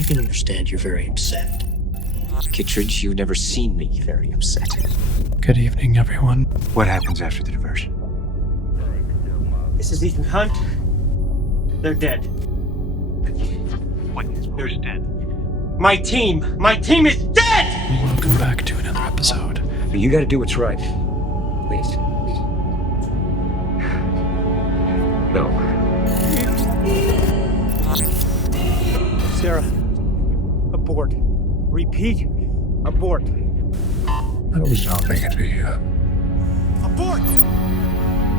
I can understand you're very upset. Kittredge, you've never seen me very upset. Good evening, everyone. What happens after the diversion? This is Ethan Hunt. They're dead. What? Who's dead? My team is dead! Welcome back to another episode. But you gotta do what's right. Please. No. Sarah, abort. Repeat, abort. I was talking to you. Abort!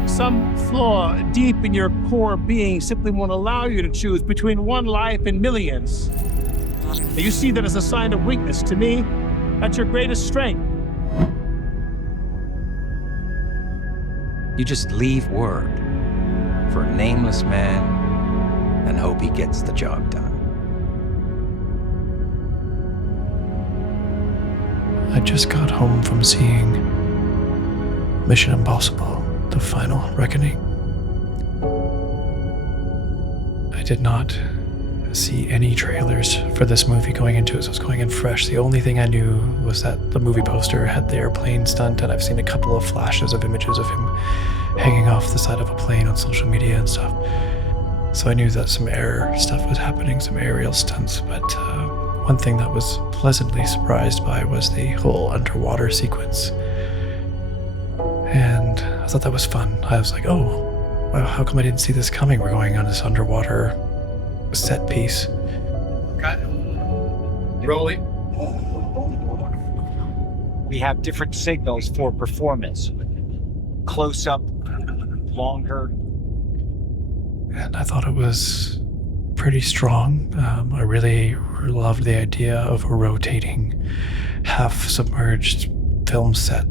Some flaw deep in your core being simply won't allow you to choose between one life and millions. You see that as a sign of weakness. To me, that's your greatest strength. You just leave word for a nameless man and hope he gets the job done. I just got home from seeing Mission Impossible: The Final Reckoning. I did not see any trailers for this movie going into it, so I was going in fresh. The only thing I knew was that the movie poster had the airplane stunt, and I've seen a couple of flashes of images of him hanging off the side of a plane on social media and stuff. So I knew that some air stuff was happening, some aerial stunts, but one thing that was pleasantly surprised by was the whole underwater sequence. And I thought that was fun. I was like, oh, wow, how come I didn't see this coming? We're going on this underwater set piece. Cut. Rolling. We have different signals for performance. Close up, longer. And I thought it was pretty strong. I really loved the idea of a rotating, half-submerged film set,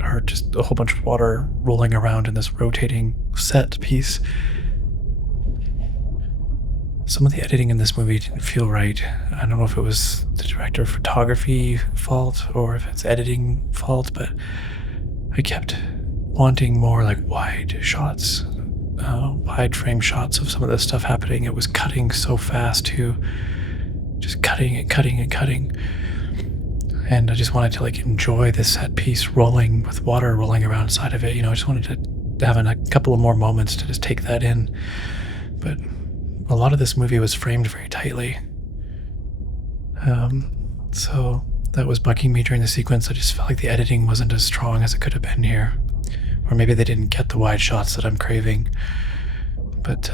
or just a whole bunch of water rolling around in this rotating set piece. Some of the editing in this movie didn't feel right. I don't know if it was the director of photography fault or if it's editing fault, but I kept wanting more like wide shots, wide frame shots of some of this stuff happening. It was cutting so fast too, just cutting and cutting and cutting. And I just wanted to like enjoy this set piece rolling with water rolling around inside of it. You know, I just wanted to have a couple of more moments to just take that in. But a lot of this movie was framed very tightly. So that was bugging me during the sequence. I just felt like the editing wasn't as strong as it could have been here. Or maybe they didn't get the wide shots that I'm craving. But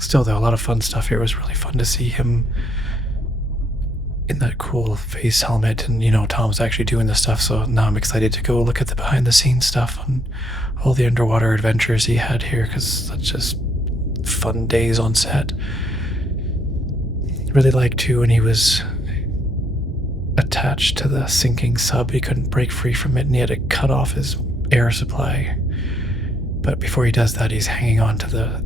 still, though, a lot of fun stuff here. It was really fun to see him in that cool face helmet. And, you know, Tom's actually doing this stuff. So now I'm excited to go look at the behind-the-scenes stuff and all the underwater adventures he had here, because that's just fun days on set. Really liked too when he was attached to the sinking sub. He couldn't break free from it and he had to cut off his air supply. But before he does that, he's hanging on to the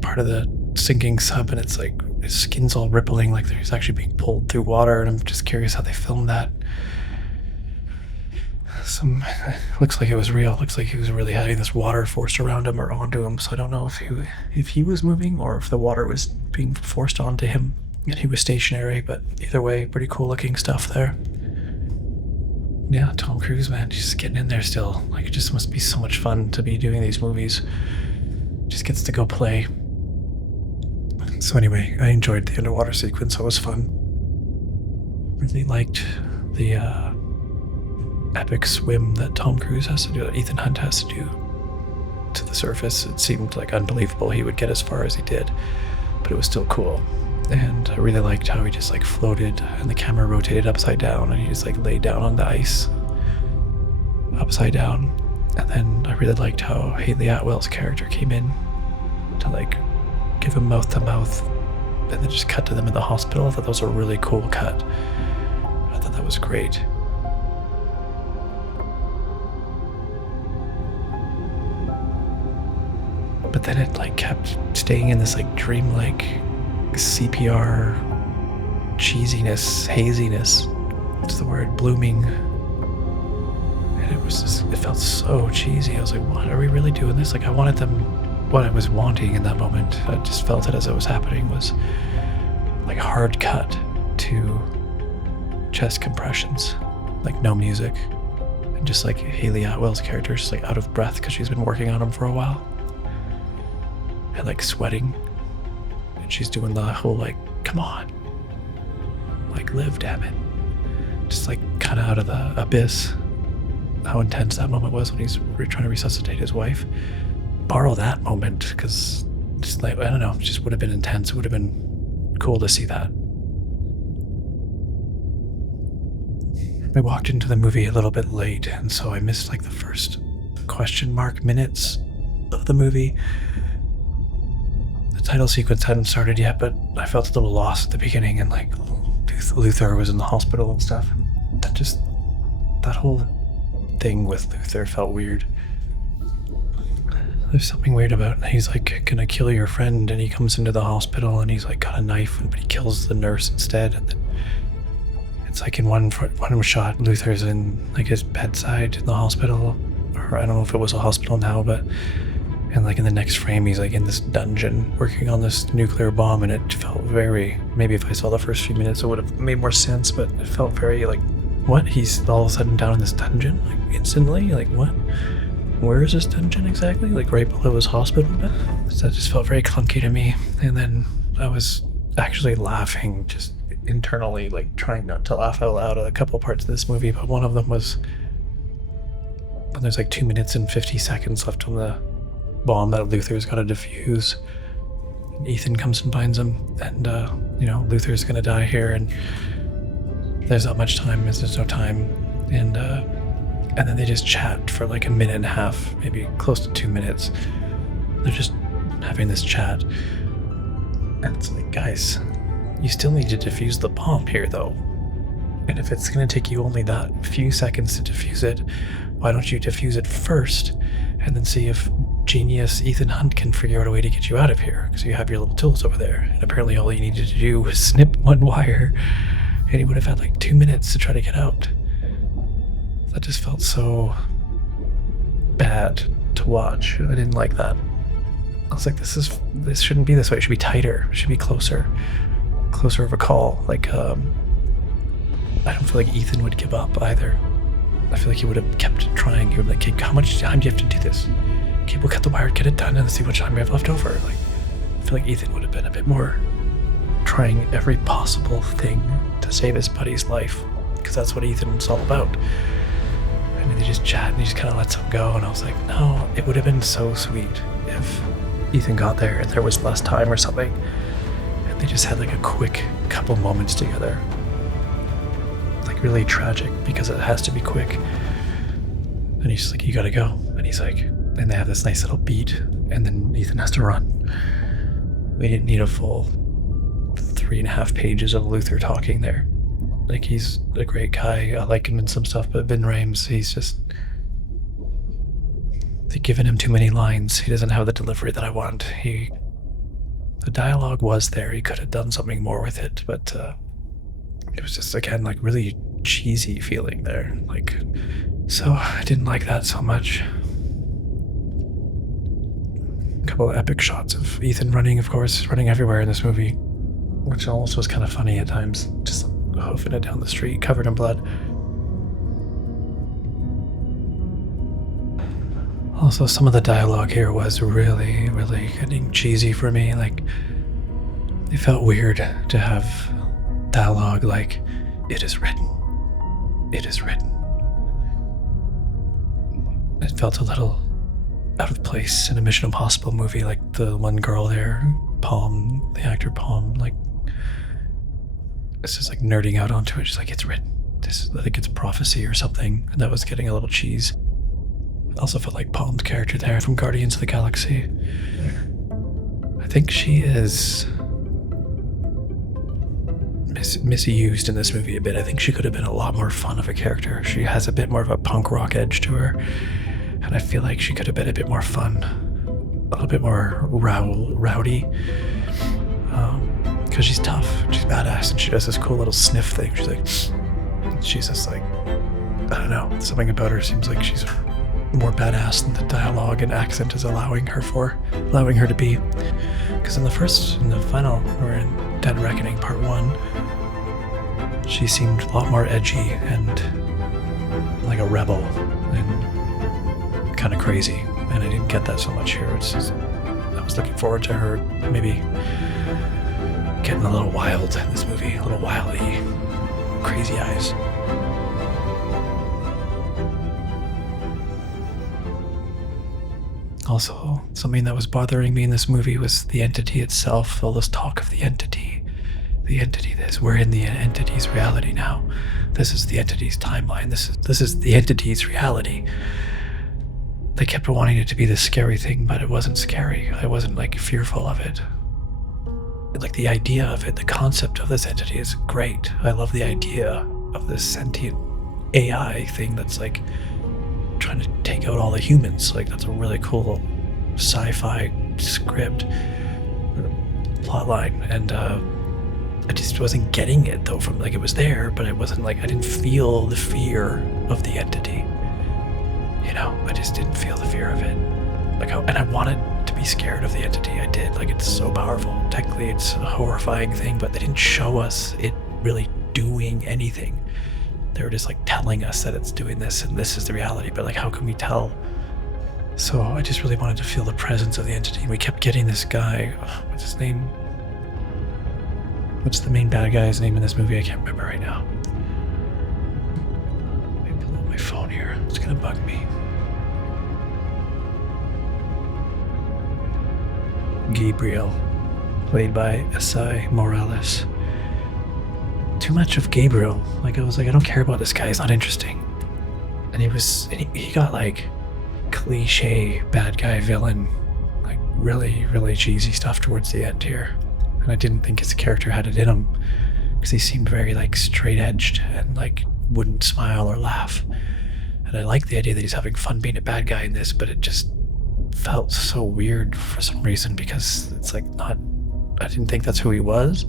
part of the sinking sub, and it's like his skin's all rippling like he's actually being pulled through water. And I'm just curious how they filmed that. Looks like it was real. Looks like he was really having this water forced around him or onto him. So I don't know if he was moving or if the water was being forced onto him and he was stationary. But either way, pretty cool looking stuff there. Yeah, Tom Cruise, man, just getting in there still. Like, it just must be so much fun to be doing these movies. Just gets to go play. So anyway, I enjoyed the underwater sequence. It was fun. Really liked the epic swim that Tom Cruise has to do, that Ethan Hunt has to do to the surface. It seemed like unbelievable he would get as far as he did, but it was still cool. And I really liked how he just like floated and the camera rotated upside down and he just like laid down on the ice upside down. And then I really liked how Haley Atwell's character came in to like give him mouth to mouth and then just cut to them in the hospital. I thought that was a really cool cut. I thought that was great. But then it like kept staying in this like dreamlike CPR cheesiness, haziness. What's the word? Blooming. And it felt so cheesy. I was like, what? Are we really doing this? Like, I wanted them what I was wanting in that moment, I just felt it as it was happening, was like a hard cut to chest compressions, like no music, and just like Haley Atwell's character just like out of breath because she's been working on him for a while, and like sweating, and she's doing the whole like, come on, like live, damn it, just like kind of out of the abyss. How intense that moment was when he's trying to resuscitate his wife. Borrow that moment, because just like, I don't know, it just would have been intense. It would have been cool to see that. I walked into the movie a little bit late, and so I missed like the first question mark minutes of the movie. The title sequence hadn't started yet, but I felt a little lost at the beginning, and like Luther was in the hospital and stuff, and that whole thing with Luther felt weird. There's something weird about, he's like gonna kill your friend, and he comes into the hospital and he's like got a knife, but he kills the nurse instead. And then it's like in one shot, Luther's in like his bedside in the hospital, or I don't know if it was a hospital now, but and like in the next frame he's like in this dungeon working on this nuclear bomb, and it felt very, maybe if I saw the first few minutes it would have made more sense, but it felt very like, what? He's all of a sudden down in this dungeon, like instantly? Like what? Where is this dungeon exactly? Like right below his hospital bed? So that just felt very clunky to me. And then I was actually laughing just internally, like trying not to laugh out loud at a couple parts of this movie, but one of them was when there's like 2 minutes and 50 seconds left on the bomb that Luther's got to defuse. Ethan comes and finds him, and Luther's gonna die here, and there's not much time, there's no time, and then they just chat for like a minute and a half, maybe close to 2 minutes. They're just having this chat, and it's like, guys, you still need to defuse the bomb here though, and if it's gonna take you only that few seconds to defuse it, why don't you defuse it first and then see if genius Ethan Hunt can figure out a way to get you out of here, because you have your little tools over there, and apparently all you needed to do was snip one wire and he would have had like 2 minutes to try to get out. That just felt so bad to watch. I didn't like that. I was like, this shouldn't be this way. It should be tighter. It should be closer of a call. Like, I don't feel like Ethan would give up either. I feel like he would have kept trying. He would be like, okay, how much time do you have to do this? Okay, we'll cut the wire, get it done, and see what time we have left over. Like, I feel like Ethan would have been a bit more trying every possible thing to save his buddy's life, because that's what Ethan's all about. And they just chat and he just kind of lets him go, and I was like, no, it would have been so sweet if Ethan got there and there was less time or something, and they just had like a quick couple moments together. Like really tragic, because it has to be quick. And he's just like, you gotta go. And he's like, and they have this nice little beat, and then Ethan has to run. We didn't need a full 3.5 pages of Luther talking there. Like, he's a great guy. I like him in some stuff, but Vin Rames, they've given him too many lines. He doesn't have the delivery that I want. The dialogue was there. He could have done something more with it, but it was just, again, like really cheesy feeling there. Like, so I didn't like that so much. A couple of epic shots of Ethan running, of course, running everywhere in this movie, which almost was kind of funny at times, just hoofing it down the street, covered in blood. Also, some of the dialogue here was really, really getting cheesy for me. Like, it felt weird to have dialogue like, "It is written. It is written." It felt a little out of place in a Mission Impossible movie, like the one girl there, Palm, the actor Palm, like, it's just like nerding out onto it. She's like, it's written. I think it's prophecy or something. And that was getting a little cheese. It also felt like Palm's character there from Guardians of the Galaxy. I think she is misused in this movie a bit. I think she could have been a lot more fun of a character. She has a bit more of a punk rock edge to her. And I feel like she could have been a bit more fun, a little bit more rowdy. Because she's tough, she's badass, and she does this cool little sniff thing. She's just like, I don't know, something about her seems like she's more badass than the dialogue and accent is allowing her to be. Because in the final, or in Dead Reckoning Part 1, she seemed a lot more edgy and like a rebel and kind of crazy. And I didn't get that so much here. I was looking forward to her maybe getting a little wild in this movie, a little wily, crazy eyes. Also, something that was bothering me in this movie was the entity itself, all this talk of the entity. The entity, we're in the entity's reality now. This is the entity's timeline. This is the entity's reality. They kept wanting it to be this scary thing, but it wasn't scary. I wasn't like fearful of it. Like the idea of it, the concept of this entity is great. I love the idea of this sentient AI thing that's like trying to take out all the humans. Like that's a really cool sci-fi script plot line, and I just wasn't getting it though. From like it was there, but it wasn't like I didn't feel the fear of the entity. You know, I just didn't feel the fear of it. And I wanted to be scared of the entity. I did. Like it's so powerful. Technically, it's a horrifying thing, but they didn't show us it really doing anything. They were just like telling us that it's doing this and this is the reality, but like how can we tell? So I just really wanted to feel the presence of the entity. We kept getting this guy, what's his name? What's the main bad guy's name in this movie? I can't remember right now. Let me pull up my phone here. It's gonna bug me. Gabriel, played by Esai Morales. Too much of Gabriel. Like I was like, I don't care about this guy. He's not interesting. And he got like cliche bad guy villain, like really, really cheesy stuff towards the end here. And I didn't think his character had it in him because he seemed very like straight edged and like wouldn't smile or laugh. And I like the idea that he's having fun being a bad guy in this, but it just felt so weird for some reason because it's like I didn't think that's who he was.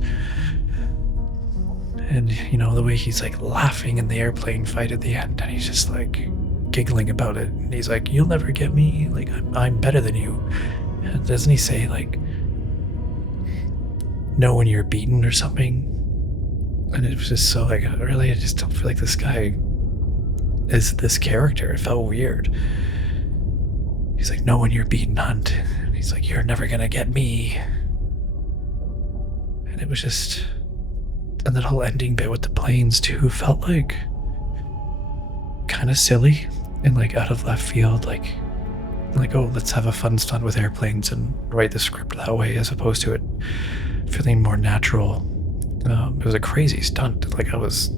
And you know, the way he's like laughing in the airplane fight at the end and he's just like giggling about it. And he's like, you'll never get me. Like, I'm better than you. And doesn't he say like, know when you're beaten or something? And it was just so like, really, I just don't feel like this guy is this character. It felt weird. He's like, know when you're beaten, Hunt. And he's like, you're never gonna get me. And it was just, and that whole ending bit with the planes too felt like kind of silly and like out of left field, like oh, let's have a fun stunt with airplanes and write the script that way, as opposed to it feeling more natural. It was a crazy stunt. Like I was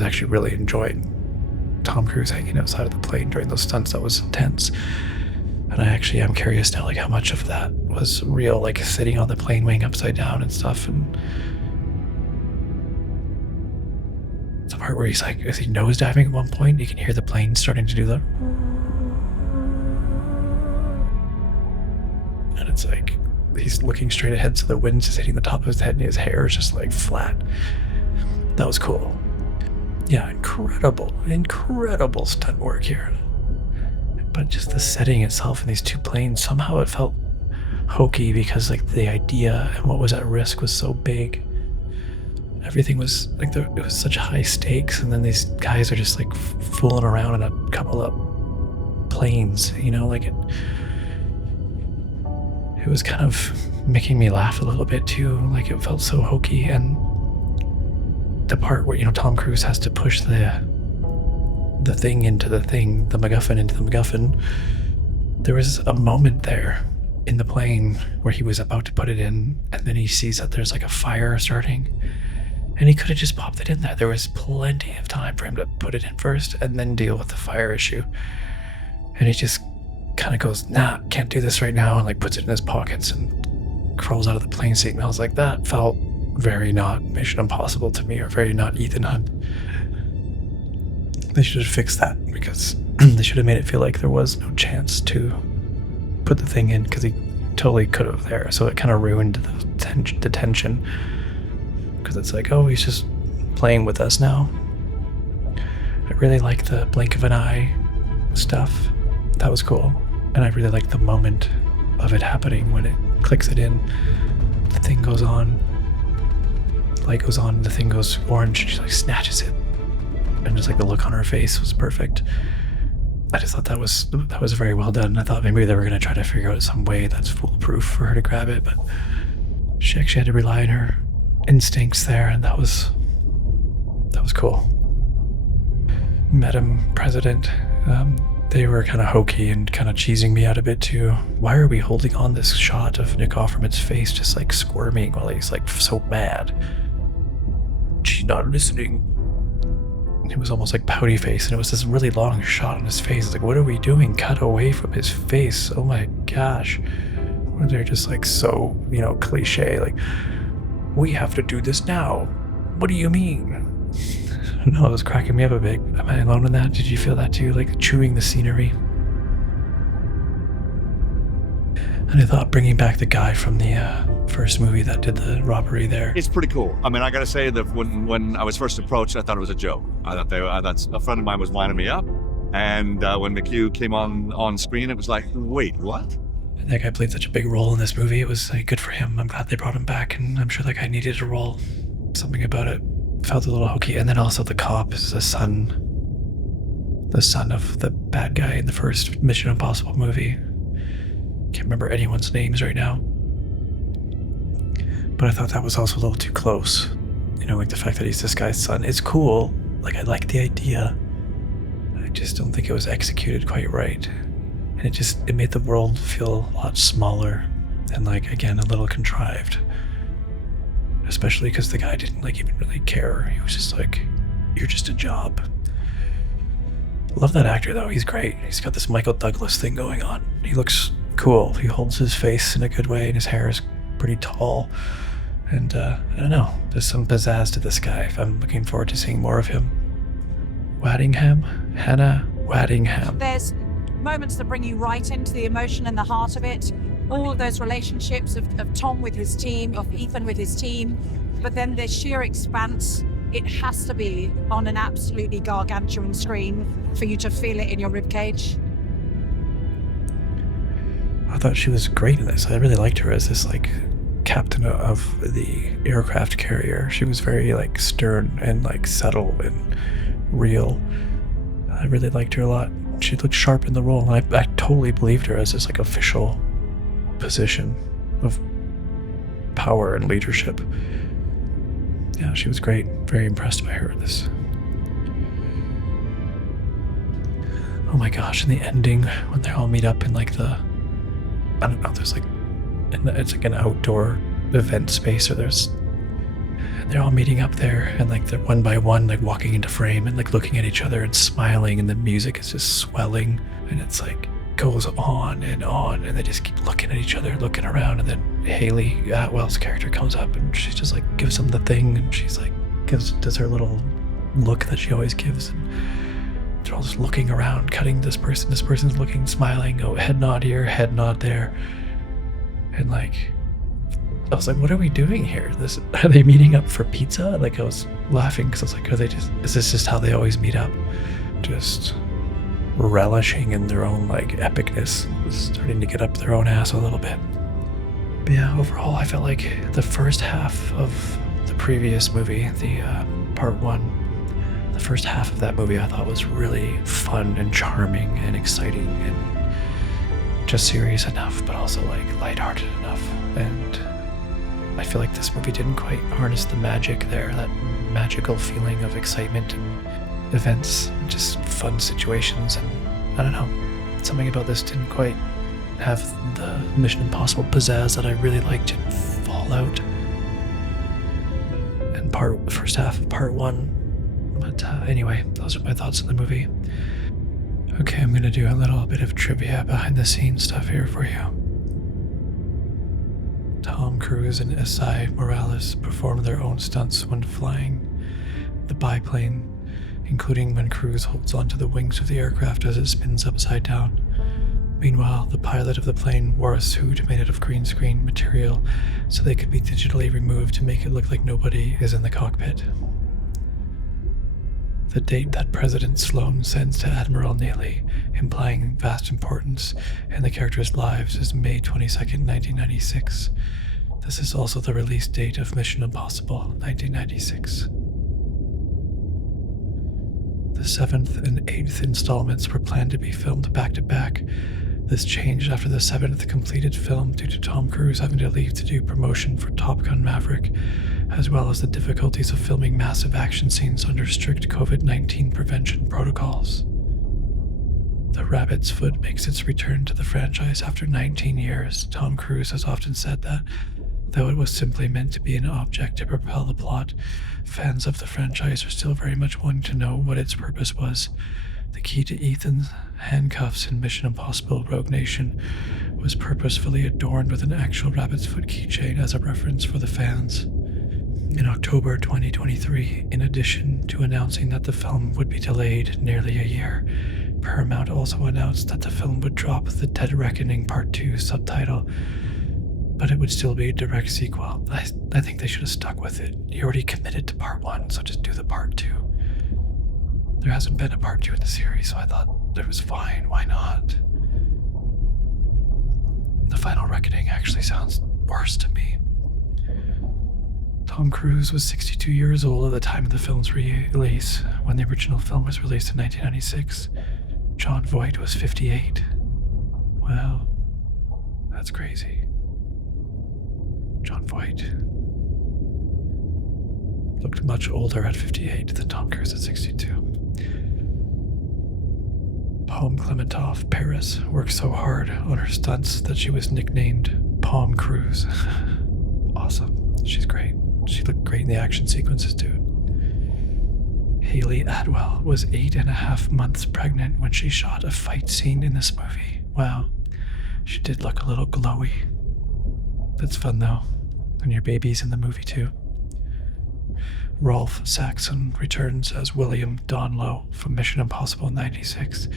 actually really enjoying Tom Cruise hanging outside of the plane during those stunts. That was intense. And I actually am curious now, like how much of that was real, like sitting on the plane wing upside down and stuff. And the part where he's like, is he nosediving at one point? You can hear the plane starting to do that. And it's like, he's looking straight ahead, so the wind's just hitting the top of his head and his hair is just like flat. That was cool. Yeah, incredible stunt work here. But just the setting itself in these two planes, somehow it felt hokey because like the idea and what was at risk was so big. Everything was like, it was such high stakes, and then these guys are just like fooling around in a couple of planes, you know, like it was kind of making me laugh a little bit too. Like it felt so hokey. And the part where, you know, Tom Cruise has to push the thing into the thing, the MacGuffin into the MacGuffin. There was a moment there in the plane where he was about to put it in, and then he sees that there's like a fire starting, and he could have just popped it in there. There was plenty of time for him to put it in first and then deal with the fire issue. And he just kind of goes, nah, can't do this right now, and like puts it in his pockets and crawls out of the plane seat. And I was like, that felt very not Mission Impossible to me, or very not Ethan Hunt. They should have fixed that, because they should have made it feel like there was no chance to put the thing in, because he totally could have there. So it kind of ruined the tension, because it's like, oh, he's just playing with us now. I really like the blink of an eye stuff. That was cool. And I really liked the moment of it happening when it clicks it in. The thing goes on. Light goes on, the thing goes orange, and she like snatches it. And just like the look on her face was perfect. I just thought that was very well done. I thought maybe they were gonna try to figure out some way that's foolproof for her to grab it, but she actually had to rely on her instincts there, and that was cool. Madam President, they were kind of hokey and kind of cheesing me out a bit too. Why are we holding on this shot of Nick Offerman's face just like squirming while he's like so mad? She's not listening. It was almost like pouty face, and it was this really long shot on his face. It's like, what are we doing? Cut away from his face. Oh my gosh. They're just like so, cliche. Like, we have to do this now. What do you mean? No, it was cracking me up a bit. Am I alone in that? Did you feel that too? Like chewing the scenery? And I thought bringing back the guy from the first movie that did the robbery there. It's pretty cool. I mean, I gotta say that when I was first approached, I thought it was a joke. I thought a friend of mine was lining me up, and when McHugh came on screen, it was like, wait, what? That guy played such a big role in this movie. It was good for him. I'm glad they brought him back, and I'm sure that guy needed a role. Something about it felt a little hokey. And then also the cop is the son of the bad guy in the first Mission Impossible movie. Can't remember anyone's names right now. But I thought that was also a little too close. Like the fact that he's this guy's son. It's cool. Like, I like the idea. I just don't think it was executed quite right. And it made the world feel a lot smaller and again, a little contrived. Especially because the guy didn't even really care. He was just like, you're just a job. Love that actor though, he's great. He's got this Michael Douglas thing going on. He looks cool. He holds his face in a good way and his hair is pretty tall. And I don't know, there's some pizzazz to this guy. I'm looking forward to seeing more of him. Hannah Waddingham. There's moments that bring you right into the emotion and the heart of it. All of those relationships of Tom with his team, of Ethan with his team, but then the sheer expanse, it has to be on an absolutely gargantuan screen for you to feel it in your ribcage. I thought she was great in this. I really liked her as this captain of the aircraft carrier. She was very stern and subtle and real. I really liked her a lot. She looked sharp in the role, and I totally believed her as this official position of power and leadership. Yeah, she was great. Very impressed by her in this. Oh my gosh, in the ending when they all meet up in I don't know, there's it's an outdoor event space, or they're all meeting up there, and they're one by one walking into frame and looking at each other and smiling, and the music is just swelling, and it's goes on, and they just keep looking at each other, looking around, and then Haley Atwell's character comes up and she just gives them the thing, and she's does her little look that she always gives, and they're all just looking around, cutting this person's looking, smiling, head nod here, head nod there, and I was like, what are we doing here? Are they meeting up for pizza? I was laughing because I was like, is this just how they always meet up? Just relishing in their own epicness, starting to get up their own ass a little bit. But yeah, overall I felt like the first half of the previous movie, the part one, the first half of that movie I thought was really fun and charming and exciting and just serious enough, but also lighthearted enough. And I feel like this movie didn't quite harness the magic there, that magical feeling of excitement and events, just fun situations, and I don't know, something about this didn't quite have the Mission Impossible pizzazz that I really liked in Fallout and first half of part one. But anyway, those are my thoughts on the movie. Okay, I'm gonna do a little bit of trivia behind the scenes stuff here for you. Tom Cruise and S.I. Morales performed their own stunts when flying the biplane, including when Cruise holds onto the wings of the aircraft as it spins upside down. Meanwhile, the pilot of the plane wore a suit made out of green screen material so they could be digitally removed to make it look like nobody is in the cockpit. the date that President Sloan sends to Admiral Neely, implying vast importance in the characters' lives, is May 22nd, 1996. This is also the release date of Mission Impossible 1996. The 7th and 8th installments were planned to be filmed back-to-back. This changed after the 7th completed film due to Tom Cruise having to leave to do promotion for Top Gun Maverick, as well as the difficulties of filming massive action scenes under strict COVID-19 prevention protocols. The Rabbit's Foot makes its return to the franchise after 19 years. Tom Cruise has often said that, though it was simply meant to be an object to propel the plot, fans of the franchise are still very much wanting to know what its purpose was. The key to Ethan's handcuffs in Mission Impossible Rogue Nation was purposefully adorned with an actual rabbit's foot keychain as a reference for the fans. In October 2023, in addition to announcing that the film would be delayed nearly a year, Paramount also announced that the film would drop the Dead Reckoning Part 2 subtitle, but it would still be a direct sequel. I think they should have stuck with it. You already committed to Part 1, so just do the Part 2. There hasn't been a Part 2 in the series, so I thought it was fine. Why not? The Final Reckoning actually sounds worse to me. Tom Cruise was 62 years old at the time of the film's release, when the original film was released in 1996. Jon Voight was 58. Wow, that's crazy. Jon Voight looked much older at 58 than Tom Cruise at 62. Palm Clementov Paris worked so hard on her stunts that she was nicknamed Palm Cruise. Awesome. She's great. She looked great in the action sequences too. Haley Atwell was 8.5 months pregnant when she shot a fight scene in this movie. Wow. She did look a little glowy. That's fun though, when your baby's in the movie too. Rolf Saxon returns as William Donlow from Mission Impossible 96,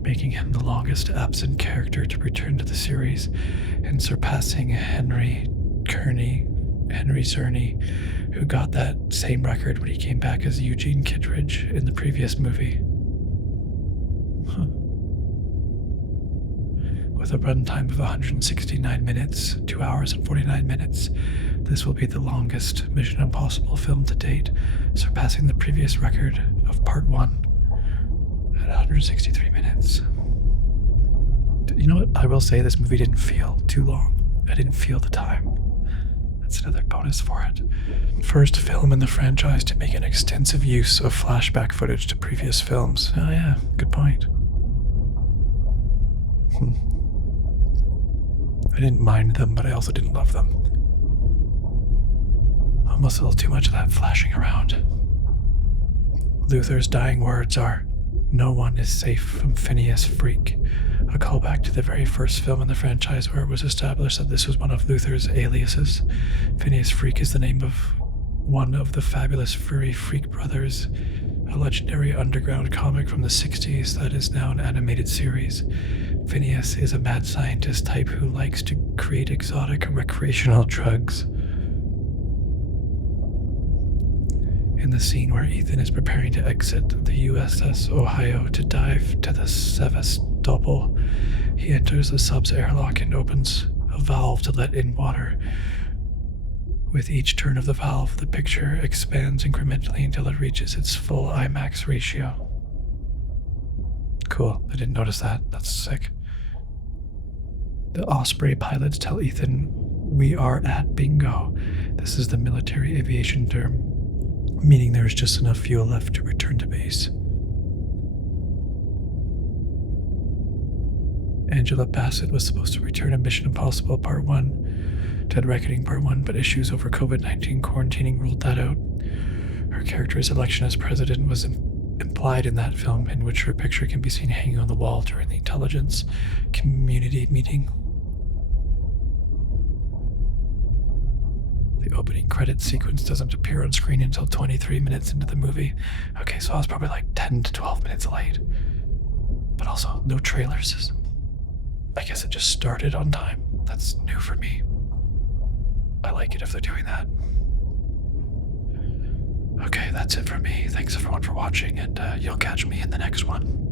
making him the longest absent character to return to the series and surpassing Henry Czerny, who got that same record when he came back as Eugene Kittredge in the previous movie. With a runtime of 169 minutes, 2 hours and 49 minutes, this will be the longest Mission Impossible film to date, surpassing the previous record of Part 1 at 163 minutes. You know what? I will say this movie didn't feel too long. I didn't feel the time. That's another bonus for it. First film in the franchise to make an extensive use of flashback footage to previous films. Oh yeah, good point. I didn't mind them, but I also didn't love them. Almost a little too much of that flashing around. Luther's dying words are, "No one is safe from Phineas Freak," a callback to the very first film in the franchise where it was established that this was one of Luther's aliases. Phineas Freak is the name of one of the fabulous furry Freak brothers, a legendary underground comic from the 60s that is now an animated series. Phineas is a mad scientist type who likes to create exotic recreational drugs. In the scene where Ethan is preparing to exit the USS Ohio to dive to the Sevastopol, he enters the sub's airlock and opens a valve to let in water. With each turn of the valve, the picture expands incrementally until it reaches its full IMAX ratio. Cool, I didn't notice that. That's sick. The Osprey pilots tell Ethan, "We are at bingo." This is the military aviation term, meaning there is just enough fuel left to return to base. Angela Bassett was supposed to return in Mission Impossible Part 1, Dead Reckoning Part 1, but issues over COVID-19 quarantining ruled that out. Her character's election as president was implied in that film, in which her picture can be seen hanging on the wall during the intelligence community meeting. The opening credits sequence doesn't appear on screen until 23 minutes into the movie. Okay, so I was probably like 10 to 12 minutes late. But also, no trailers. I guess it just started on time. That's new for me. I like it if they're doing that. Okay, that's it for me. Thanks everyone for watching, and you'll catch me in the next one.